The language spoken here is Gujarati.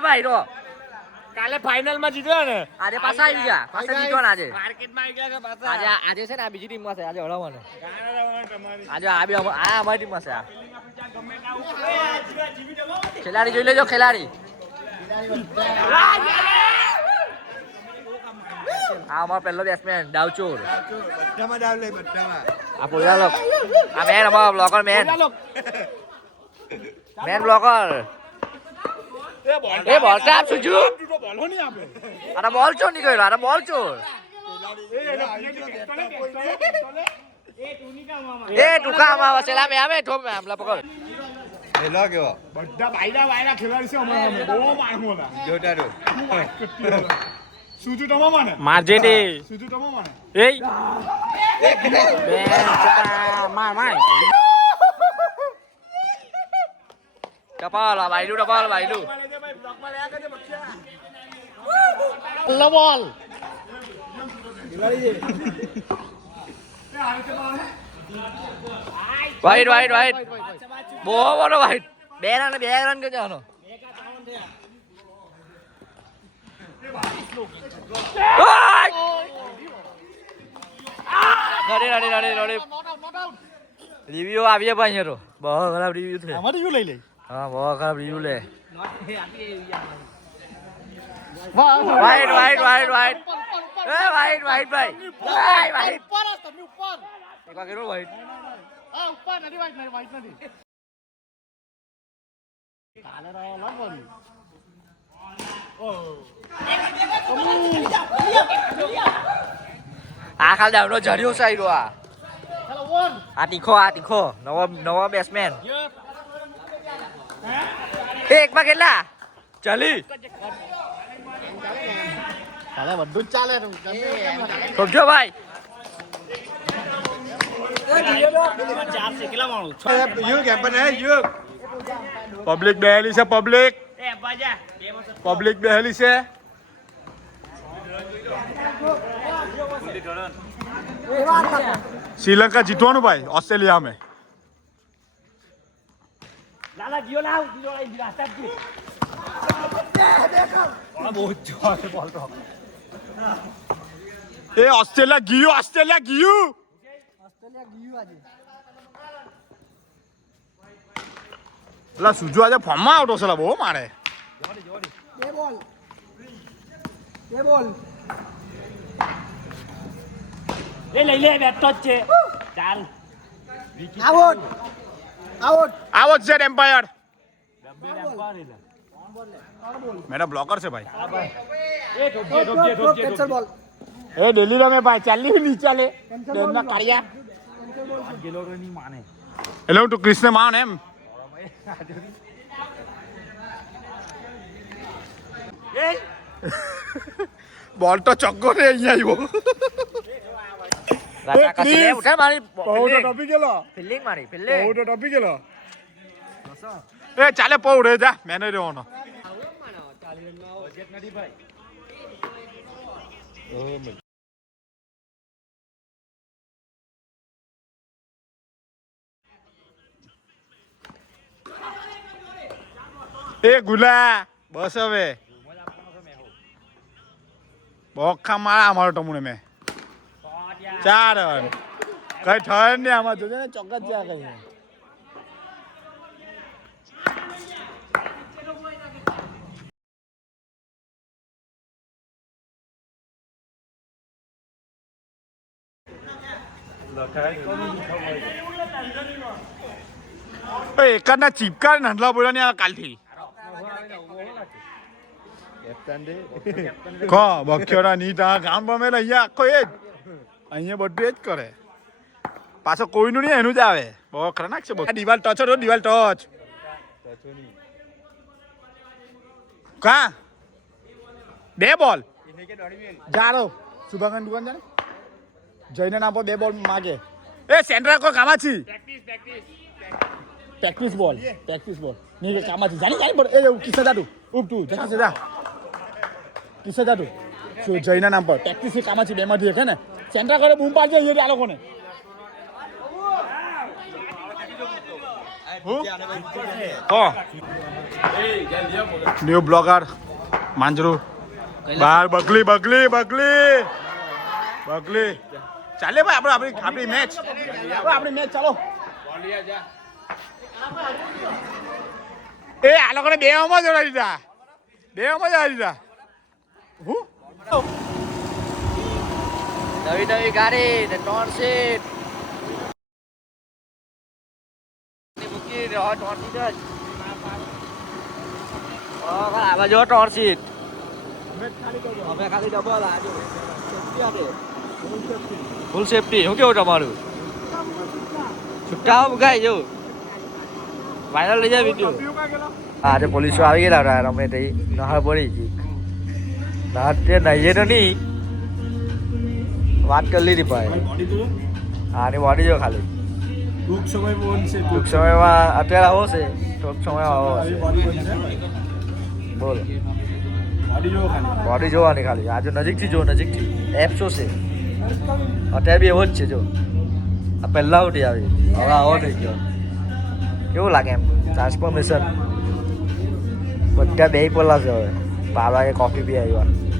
ભાઈ રો કાલે ફાઇનલ માં જીત્યો ને આજે પાછા આવી ગયા પાછા જીત્યો ને આજે માર્કેટમાં આવી ગયા પાછા આજે છે ને આ બીજી ટીમમાં છે આજે હળવવાનો આજે આ બી આ અમારી ટીમમાં છે આ ખેલાડી જોઈ લેજો ખેલાડી આ અમારો પહેલો બેટ્સમેન ડાવચોર બધામાં ડાવ લે બધામાં આ પોલા લોક આ મેન અમારો બ્લોકર મેન બ્લોકર એ બોલ ટાપ સુજુ બોલ નહીં આપે અરે બોલ ચોર નીકળ્યો અરે બોલ ચોર એ ટુકામાં આવે છે મે આવે ઠોમ આમલા પકડ હેલો કેવો બધા બાયડા ખેલાડી છે અમારા બહુ મારમો હતા જોટાડો સુજુ ટમો મને મારજે દે સુજુ ટમો મને એ બે માર ટપાલ ભાઈલું લવોલ વાઈટ બહુ મોટો વાઈટ બે રન કે જાનો રડી રિવ્યુ આવીએ ભાઈ હેરો બહુ ખરાબ રિવ્યુ છે અમારે રિવ્યુ લઈ લે હા બહુ ખરાબ રિવ્યુ લે વાઈટ એ વાઈટ ભાઈ વાઈટ ઉપર તમે ઉપર એક વાર કેરો વાઈટ હા ઉપર નથી વાઈટ નથી કાલે રાવ લાગવાની આ ખાલ દાવનો જર્યો સાઈરો આ હેલો વન આ તીખો નવો બેટ્સમેન એકમાં કેટલા ચાલી કાલે બધું જ ચાલે સમજો ભાઈ પબ્લિક બેહેલી છે પબ્લિક બેહેલી છે શ્રીલંકા જીતવાનું ભાઈ ઓસ્ટ્રેલિયા में એ ઓસ્ટ્રેલિયા ગયું પેલા સુજુ આજે ફોર્મમાં આવતો છે બહુ મારે લઈ લે બેટ તો જ છે ચાલ આવો છે એમ્પાયર મેરા બ્લોકર છે ભાઈ એ ડેલી રમે ભાઈ ચાલી નહીં ચાલે ડેમના કાળિયા એટલે હું તું કૃષ્ણ માન એમ બોલ તો ચોક્કો રે અહીંયા આવ્યો એ ચાલે પૌ રે જા મેને રહેવાનો એ ગુલા બસ હવે બોખા મારા અમારો ટમુને મેં 4 રન કઈ થયો ને આમાં જોજે ને ચોક્કસ જ્યાં કઈ એકાદના ચીપકા નંદલા બોલ્યા ને કાલથી બખ્યોરા ની તા ગામ બમે અહીંયા આખો એ જ અહીંયા બધું એ જ કરે પાછો કોઈનું નહીં એનું જ આવે બહુ ખતરનાક છે દિવાલ ટચ દિવાલ ટચ કા 2 બોલ જાડો શુભાંગન દુકાન જાને જઈને ના 2 બોલ માગે એ સેન્ટ્રા કો કામાછી પ્રેક્ટિસ બોલ નહીં કે કામાછી જાની બોલ એ કિસ્સા જાડુ ઉપ તું જા સે જા કિસ્સા જાડુ શું જઈના નામ પર પ્રેક્ટિસ કામાછી 2 માંથી છે ને સેન્ટ્રા કરે બૂમ પાડજે અહીંયા આ લોકોને ન્યુ બ્લોગર માંજરું બાર બગલી બગલી બગલી બગલી ચાલે ભાઈ આપણી મેચ આપણી મેચ ચાલો એ આ લોકોને બેમાં જોડાઈ દીધા હું નવી ગાડી ને 3 સીટ મૂકી દે 3 સીટ જ આવા જો 3 સીટ અમે ખાલી ડબલ આજો સેફટી આપે ફૂલ સેફટી શું કેવું તમારું છૂટા મુકાઈ જો વાયરલ લઈ જાય વિડીયો આજે પોલીસો આવી ગયેલા રમે તે નહર પડી ગઈ નહર તે નહીએ તો નહીં વાત કરી લીધી ભાઈ આની બોડી જો ખાલી ટૂંક સમયમાં અત્યારે આવો છે ટૂંક સમયમાં આવો છે બોલ બોડી જોવાની ખાલી આજે નજીકથી જો નજીકથી એપ શું છે અત્યારે બી એવો જ છે જો આ પહેલાં ઉઠી આવી હવે આવો થઈ ગયો કેવું લાગે એમ ટ્રાન્સફોર્મેશન બધા બે પેલા છે હવે બાબા કોફી બી આવ્યા